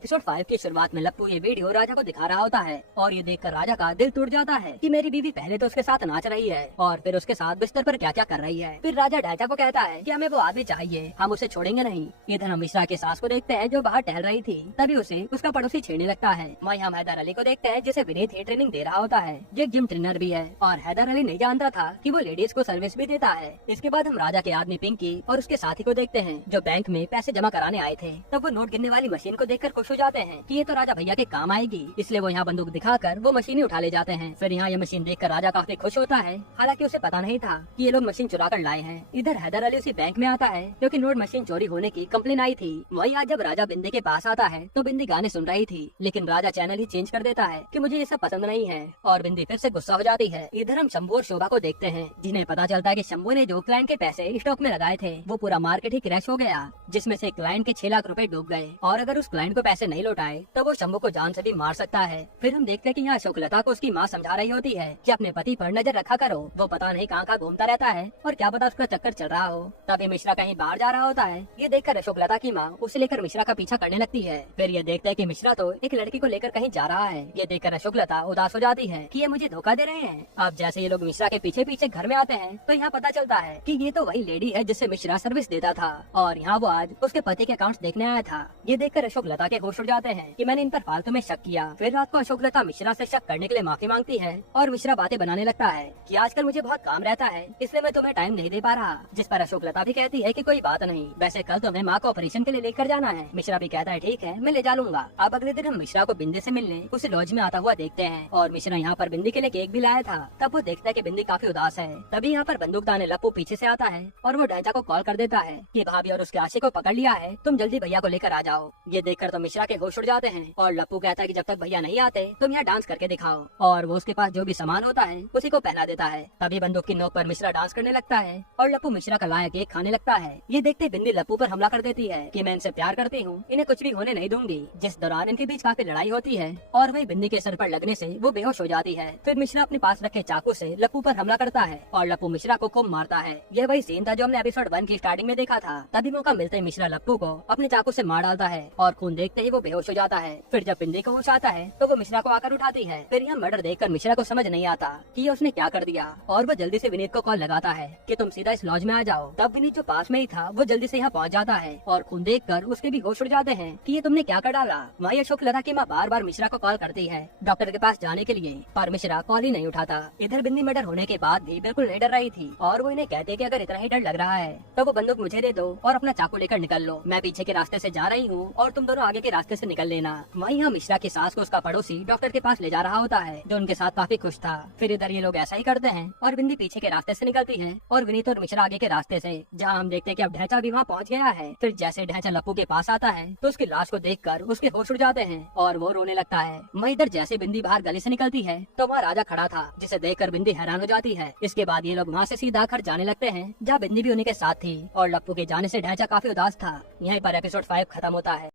Episode 5 की शुरुआत में लप्पू ये वीडियो राजा को दिखा रहा होता है और ये देखकर राजा का दिल टूट जाता है कि मेरी बीवी पहले तो उसके साथ नाच रही है और फिर उसके साथ बिस्तर पर क्या क्या कर रही है। फिर राजा ढांचा को कहता है कि हमें वो आदमी चाहिए, हम उसे छोड़ेंगे नहीं। इधर हम मिश्रा की सास को देखते हैं जो बाहर टहल रही थी, तभी उसे उसका पड़ोसी छेड़ने लगता है। वहीं हम हैदर अली को देखते हैं जिसे विनीत ही ट्रेनिंग दे रहा होता है, जो एक जिम ट्रेनर भी है और हैदर अली नहीं जानता था कि वो लेडीज को सर्विस भी देता है। इसके बाद हम राजा के आदमी पिंकी और उसके साथी को देखते हैं जो बैंक में पैसे जमा कराने आए थे। तब वो नोट गिनने वाली मशीन को देखकर खुश हो जाते हैं कि ये तो राजा भैया के काम आएगी, इसलिए वो यहाँ बंदूक दिखाकर वो मशीन ही उठा ले जाते हैं। फिर यहाँ ये मशीन देखकर राजा काफी खुश होता है, हालांकि उसे पता नहीं था कि ये लोग मशीन चुरा कर लाए हैं। इधर हैदर अली उसी बैंक में आता है क्योंकि नोट मशीन चोरी होने की कंप्लेन आई थी। वहीं आज जब राजा बिंदी के पास आता है तो बिंदी गाने सुन रही थी, लेकिन राजा चैनल ही चेंज कर देता है कि मुझे ये सब पसंद नहीं है और बिंदी फिर से गुस्सा हो जाती है। इधर हम शंभू और शोभा को देखते हैं जिन्हें पता चलता है कि शंभू ने जो क्लाइंट के पैसे स्टॉक में लगाए थे वो पूरा मार्केट ही क्रैश हो गया, जिसमें से क्लाइंट के 6 लाख रुपए डूब गए और अगर उस क्लाइंट को पैसे नहीं लौटाए तो वो शंभू को जान से भी मार सकता है। फिर हम देखते हैं कि यहाँ अशोकलता को उसकी माँ समझा रही होती है कि अपने पति पर नजर रखा करो, वो पता नहीं कहाँ घूमता रहता है और क्या पता उसका चक्कर चल रहा हो। तभी मिश्रा कहीं बाहर जा रहा होता है, ये देखकर अशोकलता की माँ उसे लेकर मिश्रा का पीछा करने लगती है। फिर ये देखते हैं कि मिश्रा तो एक लड़की को लेकर कहीं जा रहा है। ये देखकर अशोकलता उदास हो जाती है कि ये मुझे धोखा दे रहे हैं। अब जैसे ये लोग मिश्रा के पीछे पीछे घर में आते हैं तो यहाँ पता चलता है कि ये तो वही लेडी है जिससे मिश्रा सर्विस देता था और यहाँ वो आज उसके पति के अकाउंट्स देखने आया था। ये देखकर अशोकलता के होश उड़ जाते हैं कि मैंने इन पर फालतू में शक किया। फिर रात को अशोकलता मिश्रा से शक करने के लिए माफी मांगती है और मिश्रा बातें बनाने लगता है कि आजकल मुझे बहुत काम रहता है इसलिए मैं तुम्हें टाइम नहीं दे पा रहा, जिस पर अशोकलता भी कहती है कि कोई बात नहीं, वैसे कल तुम्हें माँ को ऑपरेशन के लिए लेकर जाना है। मिश्रा भी कहता है ठीक है मैं ले जा लूंगा। अब अगले दिन हम मिश्रा को बिंदी से मिलने उसे लॉज में आता हुआ देखते हैं और मिश्रा यहाँ पर बिंदी के लिए केक भी लाया था। तब वो देखता है कि बिंदी काफी उदास है। तभी यहाँ पर बंदूकदार लप्पू पीछे से आता है और वो ढांचा को कॉल कर देता है कि भाभी और उसके आशिक को पकड़ लिया है, तुम जल्दी भैया को लेकर आ जाओ। ये देखकर तो मिश्रा के होश उड़ जाते हैं और लप्पू कहता है कि जब तक भैया नहीं आते तुम यहाँ डांस करके दिखाओ और वो उसके पास जो भी सामान होता है उसी को पहना देता है। तभी बंदूक की नोक पर मिश्रा डांस करने लगता है और लप्पू मिश्रा का लाया केक खाने लगता है। ये देखते बिंदी लप्पू पर हमला कर देती है कि मैं इनसे प्यार करती हूँ, इन्हें कुछ भी होने नहीं दूंगी, जिस दौरान इनके बीच काफी लड़ाई होती है और वही बिंदी के सर पर लगने से वो बेहोश हो जाती है। फिर मिश्रा अपने पास रखे चाकू से लप्पू पर हमला करता है और लप्पू मिश्रा को खूब मारता है। यह वही सीन था जो हमने एपिसोड 1 की स्टार्टिंग में देखा था। तभी मौका मिलते ही मिश्रा लप्पू को अपने चाकू से मार डालता है और खून देखते ही वो बेहोश हो जाता है। फिर जब बिंदी को होश आता है तो वो मिश्रा को आकर उठाती है। फिर यह मर्डर देखकर मिश्रा को समझ नहीं आता कि ये उसने क्या कर दिया और वो जल्दी से विनीत को कॉल लगाता है कि तुम सीधा इस लॉज में आ जाओ। तब विनीत जो पास में ही था वो जल्दी से यहाँ पहुँच जाता है और खून देखकर उसके भी होश उड़ जाते हैं कि ये तुमने क्या कर डाला। वहीं अशोकलता की माँ बार बार मिश्रा को कॉल करती है डॉक्टर के पास जाने के लिए, पर मिश्रा कॉल ही नहीं उठाता। इधर बिंदी मर्डर होने के बाद भी बिल्कुल नहीं डर रही थी और वो इन्हें कहते कि अगर इतना ही डर लग रहा है तो वो बंदूक मुझे दे दो और अपना चाकू लेकर निकल लो, मैं पीछे के रास्ते से जा रही हूँ और तुम दोनों आगे के रास्ते से निकल लेना। वहीं यहाँ मिश्रा की सास को उसका पड़ोसी डॉक्टर के पास ले जा रहा होता है जो उनके साथ काफी खुश था। फिर इधर ये लोग ऐसा ही करते हैं और बिंदी पीछे के रास्ते से निकलती है और विनीत और मिश्रा आगे के रास्ते से, जहाँ हम देखते हैं कि अब ढांचा भी वहाँ पहुँच गया है। फिर जैसे ढांचा लप्पू के पास आता है तो उसकी लाश को देखकर उसके होश उड़ जाते हैं और वो रोने लगता है। वहीं इधर जैसे बिंदी बाहर गली से निकलती है तो वहाँ राजा खड़ा था जिसे देखकर बिंदी हैरान हो जाती है। इसके बाद ये लोग वहाँ से सीधा घर जाने लगते हैं जहाँ बिंदी भी उन्हीं के साथ थी और लप्पू के जाने से ढांचा काफी उदास था। यहीं पर एपिसोड 5 खत्म होता है।